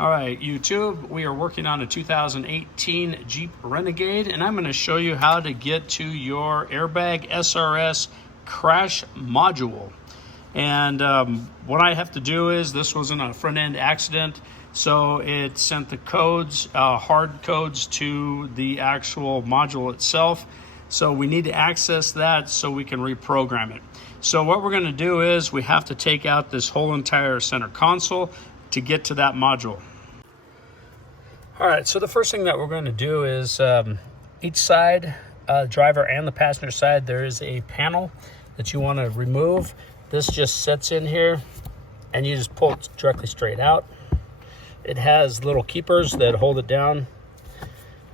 All right, YouTube, we are working on a 2018 Jeep Renegade, and I'm going to show you how to get to your airbag SRS crash module. And what I have to do is, this wasn't a front end accident, so it sent the codes, hard codes, to the actual module itself. So we need to access that so we can reprogram it. So what we're going to do is we have to take out this whole entire center console to get to that module. All right, so the first thing that we're going to do is each side, driver and the passenger side, there is a panel that you want to remove. This just sits in here and you just pull it directly straight out. It has little keepers that hold it down.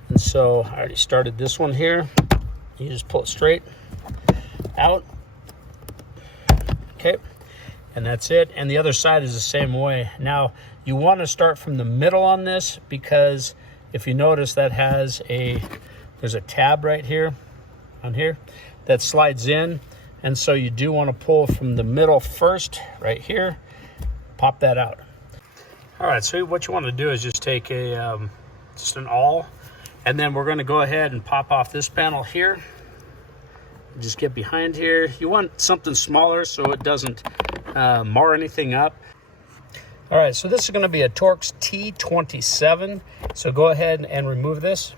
And so I already started this one here. You just pull it straight out. Okay, and that's it. And the other side is the same way. Now, you want to start from the middle on this, because if you notice, that has there's a tab right here, on here, that slides in. And so you do want to pull from the middle first, right here, pop that out. All right, so what you want to do is just take just an awl, and then we're going to go ahead and pop off this panel here. Just get behind here. You want something smaller so it doesn't mar anything up. All right, so this is going to be a Torx T27. So go ahead and remove this.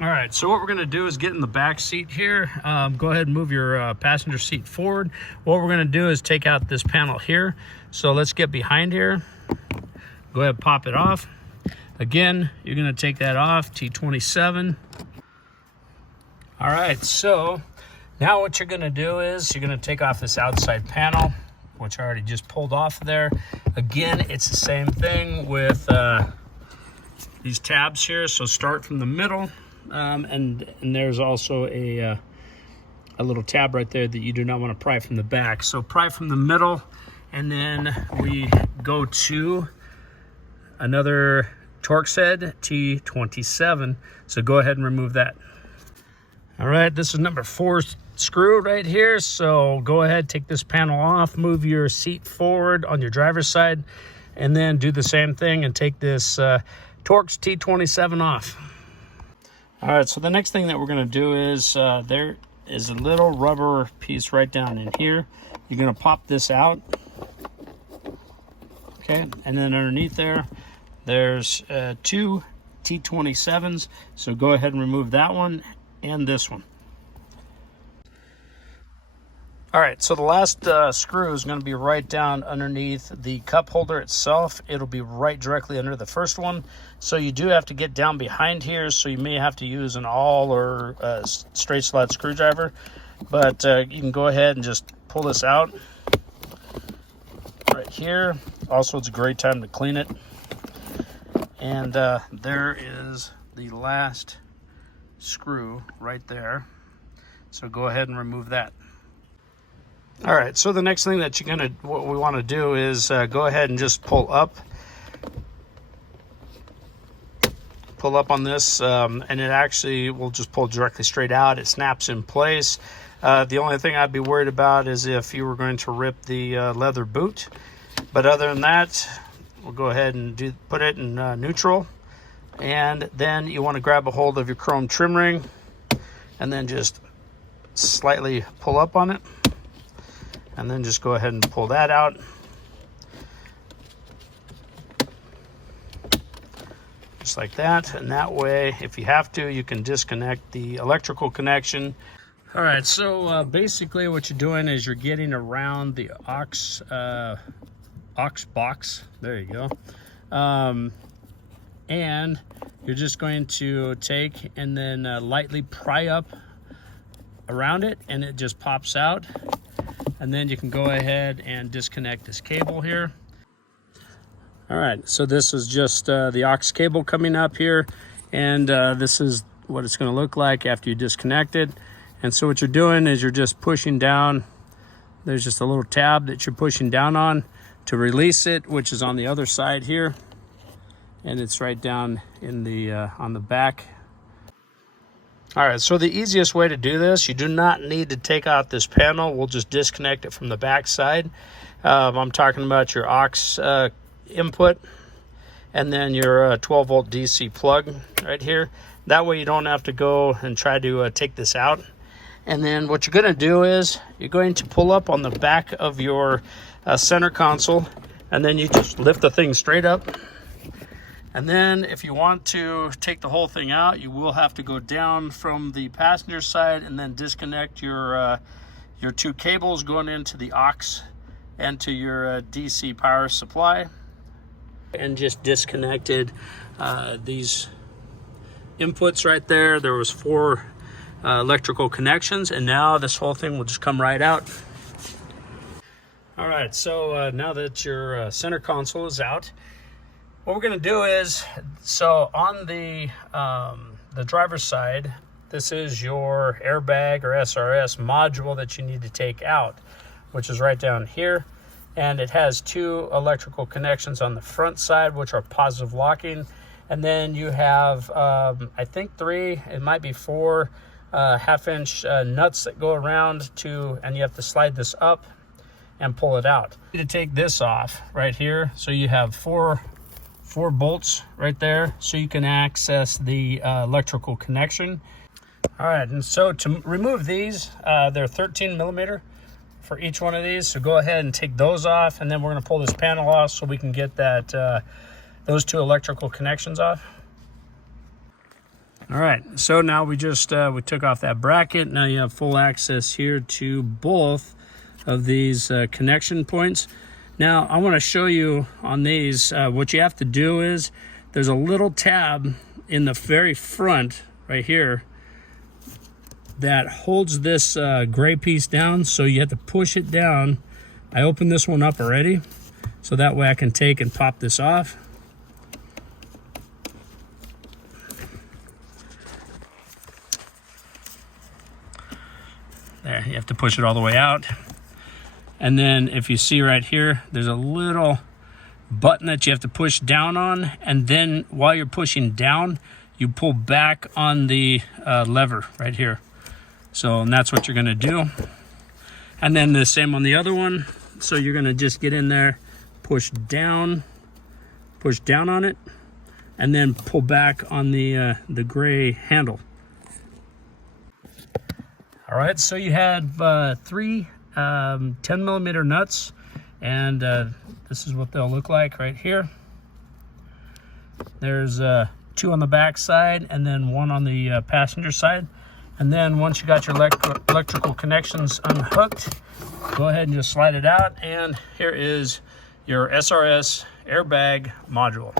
All right, so what we're going to do is get in the back seat here. Go ahead and move your passenger seat forward. What we're going to do is take out this panel here. So let's get behind here. Go ahead and pop it off. Again, you're going to take that off, T27. All right, so now what you're going to do is you're going to take off this outside panel, which I already just pulled off there. Again, it's the same thing with these tabs here. So start from the middle, and there's also a little tab right there that you do not want to pry from the back. So pry from the middle, and then we go to another Torx head, T27. So go ahead and remove that. All right, this is number 4 screw right here. So go ahead, take this panel off, move your seat forward on your driver's side, and then do the same thing and take this Torx T27 off. All right, so the next thing that we're going to do is there is a little rubber piece right down in here. You're going to pop this out. Okay, and then underneath there's 2 T27s. So go ahead and remove that one and this one. All right, so the last screw is going to be right down underneath the cup holder itself. It'll be right directly under the first one. So you do have to get down behind here, so you may have to use an awl or a straight slot screwdriver. But you can go ahead and just pull this out right here. Also, it's a great time to clean it. And there is the last screw right there. So go ahead and remove that. All right, so the next thing that what we want to do is go ahead and just pull up on this, and it actually will just pull directly straight out. It snaps in place. The only thing I'd be worried about is if you were going to rip the leather boot. But other than that, we'll go ahead and put it in neutral. And then you want to grab a hold of your chrome trim ring and then just slightly pull up on it. And then just go ahead and pull that out. Just like that. And that way, if you have to, you can disconnect the electrical connection. All right, so basically what you're doing is you're getting around the AUX box. There you go. And you're just going to take and then lightly pry up around it, and it just pops out. And then you can go ahead and disconnect this cable here. All right, so this is just the AUX cable coming up here, and this is what it's going to look like after you disconnect it. And so what you're doing is you're just pushing down. There's just a little tab that you're pushing down on to release it, which is on the other side here, and it's right down in the on the back. All right, so the easiest way to do this, you do not need to take out this panel. We'll just disconnect it from the back side. I'm talking about your AUX input, and then your 12 volt DC plug right here. That way you don't have to go and try to take this out. And then what you're going to do is you're going to pull up on the back of your center console, and then you just lift the thing straight up. And then if you want to take the whole thing out, you will have to go down from the passenger side and then disconnect your 2 cables going into the AUX and to your DC power supply. And just disconnected these inputs right there. There was 4 electrical connections, and now this whole thing will just come right out. All right, so now that your center console is out, what we're going to do is, so on the driver's side, this is your airbag or SRS module that you need to take out, which is right down here. And it has 2 electrical connections on the front side, which are positive locking. And then you have, I think 3, it might be 4 half-inch nuts that go around and you have to slide this up and pull it out. You need to take this off right here. So you have 4 bolts right there, so you can access the electrical connection. All right, and so to remove these, they're 13 millimeter for each one of these. So go ahead and take those off, and then we're going to pull this panel off so we can get that those 2 electrical connections off. All right, so now we just we took off that bracket. Now you have full access here to both of these connection points. Now I want to show you on these, what you have to do is there's a little tab in the very front right here that holds this gray piece down, so you have to push it down. I opened this one up already, so that way I can take and pop this off. There, you have to push it all the way out. And then if you see right here, there's a little button that you have to push down on, and then while you're pushing down, you pull back on the lever right here. So, and that's what you're gonna do. And then the same on the other one. So you're gonna just get in there, push down on it, and then pull back on the gray handle. All right, so you have 3 10 millimeter nuts, and this is what they'll look like right here. There's 2 on the back side and then 1 on the passenger side. And then once you got your electrical connections unhooked, go ahead and just slide it out, and here is your SRS airbag module.